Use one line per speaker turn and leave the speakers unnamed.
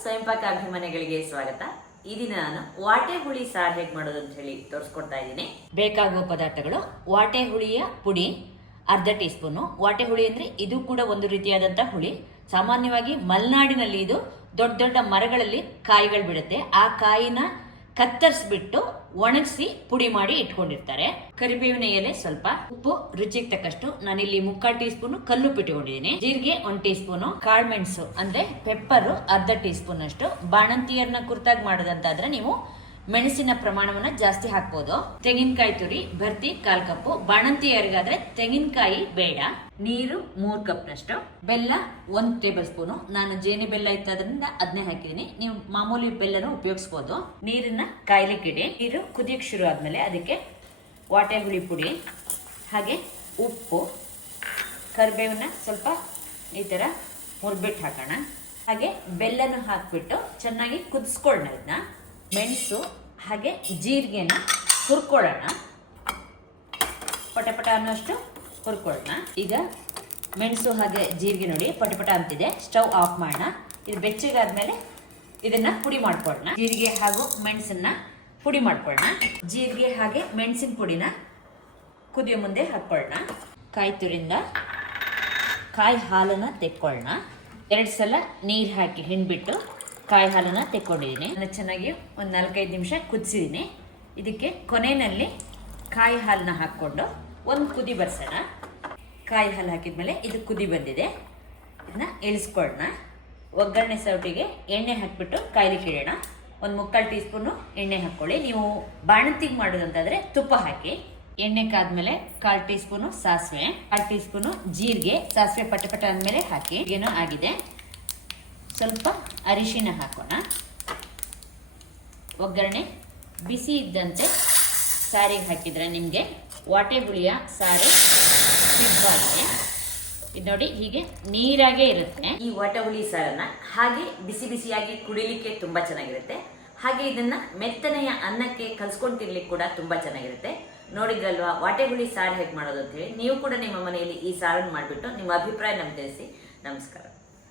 ಸ್ವಯಂಪಾಕ ಅಭಿಮಾನಿಗಳಿಗೆ ಸ್ವಾಗತ. ಈ ದಿನ ನಾನು ವಾಟೆ ಹುಳಿ ಸಾರು ಹೇಗೆ ಮಾಡೋದು ಅಂತ ಹೇಳಿ ತೋರಿಸ್ಕೊಡ್ತಾ ಇದ್ದೀನಿ. ಬೇಕಾಗುವ ಪದಾರ್ಥಗಳು ವಾಟೆ ಹುಳಿಯ ಪುಡಿ, ಅರ್ಧ ಟೀ ಸ್ಪೂನು ವಾಟೆ ಹುಳಿ ಅಂದ್ರೆ ಇದು ಕೂಡ ಒಂದು ರೀತಿಯಾದಂಥ ಹುಳಿ. ಸಾಮಾನ್ಯವಾಗಿ ಮಲೆನಾಡಿನಲ್ಲಿ ಇದು ದೊಡ್ಡ ದೊಡ್ಡ ಮರಗಳಲ್ಲಿ ಕಾಯಿಗಳು ಬಿಡುತ್ತೆ. ಆ ಕಾಯಿನ ಕತ್ತರಿಸ್ಬಿಟ್ಟು ಒಣಗಿಸಿ ಪುಡಿ ಮಾಡಿ ಇಟ್ಕೊಂಡಿರ್ತಾರೆ. ಕರಿಬೇವಿನ ಎಲೆ ಸ್ವಲ್ಪ ಉಪ್ಪು ರುಚಿಗೆ ತಕ್ಕಷ್ಟು ನಾನಿಲ್ಲಿ ಮುಕ್ಕಾಲು ಟೀ ಸ್ಪೂನ್ ಇಟ್ಕೊಂಡಿದ್ದೀನಿ ಜೀರಿಗೆ ಒಂದ್ ಟೀ ಸ್ಪೂನು ಕಾಳ್ಮೆಣಸು ಅಂದ್ರೆ ಪೆಪ್ಪರ್ ಅರ್ಧ ಟೀ ಸ್ಪೂನ್ ಅಷ್ಟು ಬಾಣಂತಿಯರ್ನ ಕುರ್ತಾಗಿ ಮಾಡೋದಂತಾದ್ರೆ ನೀವು ಮೆಣಸಿನ ಪ್ರಮಾಣವನ್ನ ಜಾಸ್ತಿ ಹಾಕ್ಬೋದು. ತೆಂಗಿನಕಾಯಿ ತುರಿ ಭರ್ತಿ ಕಾಲ್ ಕಪ್ಪು ಬಾಣಂತಿಯರಿಗಾದ್ರೆ ತೆಂಗಿನಕಾಯಿ ಬೇಡ. ನೀರು ಮೂರ್ ಕಪ್ನಷ್ಟು. ಬೆಲ್ಲ ಒಂದ್ ಟೇಬಲ್ ಸ್ಪೂನು. ನಾನು ಜೇನಿ ಬೆಲ್ಲ ಇತ್ತದ್ರಿಂದ ಅದನ್ನೇ ಹಾಕಿದೀನಿ. ನೀವು ಮಾಮೂಲಿ ಬೆಲ್ಲನೂ ಉಪಯೋಗಿಸ್ಬೋದು. ನೀರನ್ನ ಕಾಯ್ಲಿಕ್ಕಿಡಿ ನೀರು ಕುದಿಯಕ್ಕೆ ಶುರು ಆದ್ಮೇಲೆ ಅದಕ್ಕೆ ವಾಟೆ ಹುಳಿ ಪುಡಿ, ಹಾಗೆ ಉಪ್ಪು, ಕರಿಬೇವನ್ನ ಸ್ವಲ್ಪ ಈ ಥರ ಮುರ್ಬಿಟ್ಟು ಹಾಕೋಣ. ಹಾಗೆ ಬೆಲ್ಲನ ಹಾಕ್ಬಿಟ್ಟು ಚೆನ್ನಾಗಿ ಕುದಿಸ್ಕೊಳ್ಳೋಣ ಇದನ್ನ ಮೆಣಸು, ಹಾಗೆ ಜೀರಿಗೆನ ಹುರ್ಕೊಳ್ಳೋಣ. ಪಟ ಪಟ ಅನ್ನೋಷ್ಟು ಹುರ್ಕೊಳ್ಳೋಣ. ಈಗ ಮೆಣಸು ಹಾಗೆ ಜೀರಿಗೆ ನೋಡಿ, ಪಟ ಪಟ ಅಂತಿದೆ. ಸ್ಟವ್ ಆಫ್ ಮಾಡೋಣ. ಇದು ಬೆಚ್ಚಗಾದ್ಮೇಲೆ ಇದನ್ನ ಪುಡಿ ಮಾಡ್ಕೊಳ್ಳೋಣ. ಜೀರಿಗೆ ಹಾಗೂ ಮೆಣಸನ್ನ ಪುಡಿ ಮಾಡ್ಕೊಳ್ಳೋಣ. ಜೀರಿಗೆ ಹಾಗೆ ಮೆಣಸಿನ ಪುಡಿನ ಕುದಿಯೋ ಮುಂದೆ ಹಾಕ್ಕೊಳ್ಳೋಣ. ಕಾಯಿ ತುರಿಂದ ಕಾಯಿ ಹಾಲನ್ನು ತೆಕ್ಕೊಳ್ಳೋಣ. ಎರಡು ಸಲ ನೀರು ಹಾಕಿ ಹಿಂಡ್ಬಿಟ್ಟು ಕಾಯಿ ಹಾಲನ್ನು ತೆಕ್ಕೊಂಡಿದ್ದೀನಿ. ನಾನು ಚೆನ್ನಾಗಿ ಒಂದು ನಾಲ್ಕೈದು ನಿಮಿಷ ಕುದಿಸಿದ್ದೀನಿ ಇದಕ್ಕೆ ಕೊನೆಯಲ್ಲಿ ಕಾಯಿ ಹಾಲನ್ನ ಹಾಕ್ಕೊಂಡು ಒಂದು ಕುದಿ ಬರ್ಸೋಣ. ಕಾಯಿ ಹಾಲು ಹಾಕಿದ್ಮೇಲೆ ಇದು ಕುದಿ ಬಂದಿದೆ. ಇದನ್ನ ಇಳಿಸ್ಕೊಳ್ಳೋಣ ಒಗ್ಗರಣೆ ಸೌಟಿಗೆ ಎಣ್ಣೆ ಹಾಕಿಬಿಟ್ಟು ಕಾಯ್ಲಿಕ್ಕೆ ಇಡೋಣ. ಒಂದು ಮುಕ್ಕಾಲು ಟೀ ಸ್ಪೂನು ಎಣ್ಣೆ ಹಾಕ್ಕೊಳ್ಳಿ. ನೀವು ಬಾಣಂತಿಗೆ ಮಾಡೋದಂತಾದರೆ ತುಪ್ಪ ಹಾಕಿ. ಎಣ್ಣೆ ಕಾದ್ಮೇಲೆ ಕಾಲ್ ಟೀ ಸ್ಪೂನು ಸಾಸಿವೆ, ಕಾಲು ಟೀ ಸ್ಪೂನು ಜೀರಿಗೆ, ಸಾಸಿವೆ ಪಟ ಪಟ ಅಂದಮೇಲೆ ಹಾಕಿ. ಏನೋ ಆಗಿದೆ. ಸ್ವಲ್ಪ ಅರಿಶಿನ ಹಾಕೋಣ. ಒಗ್ಗರಣೆ ಬಿಸಿ ಇದ್ದಂತೆ ಸಾರಿಗೆ ಹಾಕಿದರೆ ನಿಮಗೆ ವಾಟೆ ಹುಳಿಯ ಸಾರು ಸಿದ್ಧವಾಗಿದೆ ಇದು ನೋಡಿ ಹೀಗೆ ನೀರಾಗೇ ಇರುತ್ತೆ. ಈ ವಾಟೆ ಹುಳಿ ಸಾರನ್ನ ಹಾಗೆ ಬಿಸಿ ಬಿಸಿಯಾಗಿ ಕುಡಿಲಿಕ್ಕೆ ತುಂಬಾ ಚೆನ್ನಾಗಿರುತ್ತೆ. ಹಾಗೆ ಇದನ್ನ ಮೆತ್ತನೆಯ ಅನ್ನಕ್ಕೆ ಕಲ್ಸ್ಕೊಂಡು ತಿನ್ಲಿಕ್ಕೆ ಕೂಡ ತುಂಬಾ ಚೆನ್ನಾಗಿರುತ್ತೆ. ನೋಡಿದ್ರಲ್ವಾ, ವಾಟೆ ಹುಳಿ ಸಾರು ಹೇಗೆ ಮಾಡೋದು ಅಂತ ಹೇಳಿ, ನೀವು ಕೂಡ ನಿಮ್ಮ ಮನೆಯಲ್ಲಿ ಈ ಸಾರನ್ನು ಮಾಡಿಬಿಟ್ಟು ನಿಮ್ಮ ಅಭಿಪ್ರಾಯ ನಮ್ಗೆ ತಿಳಿಸಿ. ನಮಸ್ಕಾರ.